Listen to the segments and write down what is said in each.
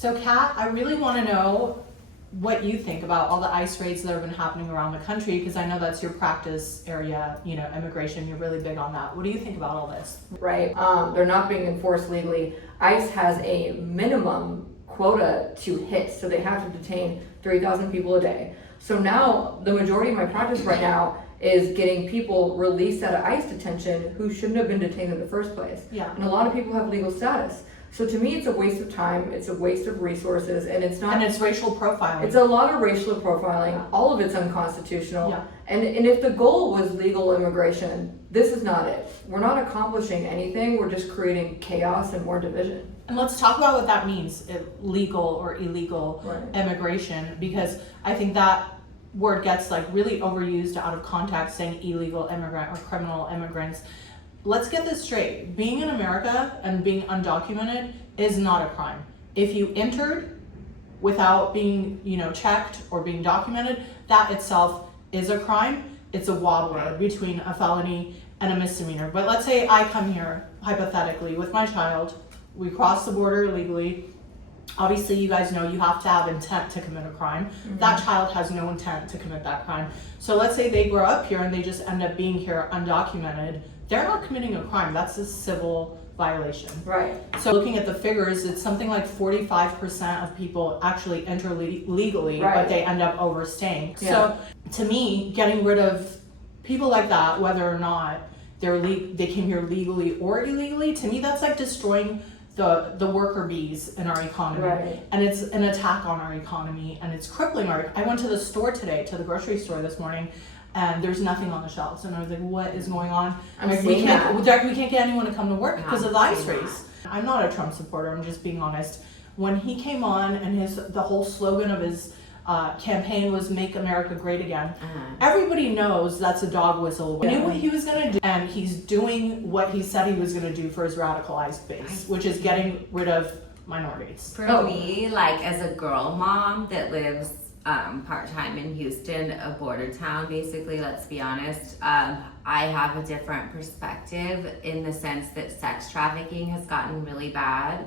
So Kat, I really want to know what you think about all the ICE raids that have been happening around the country, because I know that's your practice area, immigration, you're really big on that. What do you think about all this? Right, they're not being enforced legally. ICE has a minimum quota to hit, so they have to detain 3,000 people a day. So now, the majority of my practice right now is getting people released out of ICE detention who shouldn't have been detained in the first place. Yeah. And a lot of people have legal status. So to me, it's a waste of time, it's a waste of resources, and it's not- And it's racial profiling. It's a lot of racial profiling, all of it's unconstitutional. Yeah. And if the goal was legal immigration, this is not it. We're not accomplishing anything, we're just creating chaos and more division. And let's talk about what that means, legal or illegal Right. immigration, because I think that word gets really overused out of context, saying illegal immigrant or criminal immigrants. Let's get this straight. Being in America and being undocumented is not a crime. If you entered without being, checked or being documented, that itself is a crime. It's a wobbler between a felony and a misdemeanor. But let's say I come here, hypothetically, with my child. We cross the border illegally. Obviously, you guys know you have to have intent to commit a crime. Mm-hmm. That child has no intent to commit that crime. So let's say they grow up here and they just end up being here undocumented. They're not committing a crime. That's a civil violation. Right. So looking at the figures, it's something like 45% of people actually enter legally, Right. but they end up overstaying. Yeah. So to me, getting rid of people like that, whether or not they came here legally or illegally, to me that's like destroying the worker bees in our economy. Right. And it's an attack on our economy, and it's crippling I went to the store today, to the grocery store this morning, and there's nothing on the shelves, and I was like, what is going on? I'm we seeing can't get anyone to come to work because of the ICE seeing race. I'm not a Trump supporter, I'm just being honest. When he came on and the whole slogan of his campaign was "Make America Great Again," everybody knows that's a dog whistle. He knew what he was gonna do, and he's doing what he said he was gonna do for his radicalized base, which is getting rid of minorities. For me, as a girl mom that lives part-time in Houston, a border town, basically, let's be honest, I have a different perspective in the sense that sex trafficking has gotten really bad,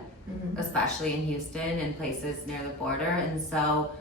especially in Houston and places near the border. And so,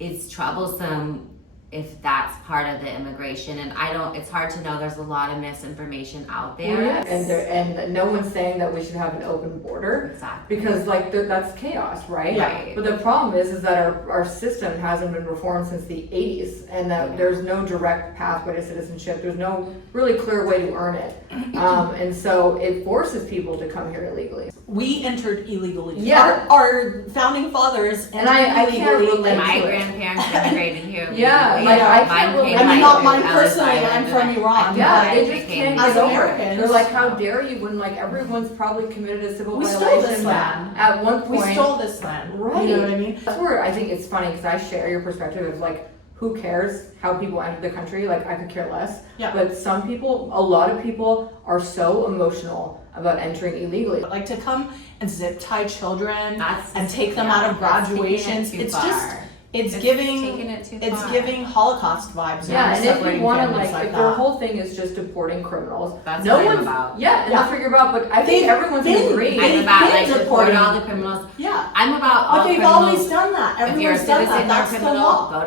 it's troublesome if that's part of the immigration, and it's hard to know. There's a lot of misinformation out there. Well, yeah. And no one's saying that we should have an open border. Exactly. Because that's chaos, right? Right. But the problem is that our system hasn't been reformed since the 80s, and that there's no direct pathway to citizenship. There's no really clear way to earn it. And so it forces people to come here illegally. We entered illegally. Yeah. Our founding fathers And I can't illegally. relate My to it. grandparents immigrated here. Yeah, legally. I can't Mine relate. came, I mean, not mine Ellis personally, Island, I'm and from then Iran. Yeah, I they just became can't as get over it. Americans. They're like, how dare you, when everyone's probably committed a civil We stole violation this land. at one point. We stole this land. Right. You know what I mean? That's where I think it's funny, because I share your perspective of who cares how people enter the country? I could care less. Yeah. But a lot of people are so emotional about entering illegally. To come and zip tie children That's and just- take them yeah, out of that's taking it graduations. too It's far. just it's It's giving taking it too it's far. giving Holocaust vibes. Yeah, and if separating you want to families if that. their whole thing is just deporting criminals, That's no what I'm one's about. Yeah, and Yeah. that's what you're about. But I think They've everyone's been- agreed. I'm They've about been deport deporting. all the criminals. Yeah. I'm about all But they've criminals. always done that. If you're a Everyone's done citizen that. or That's the criminal, law. go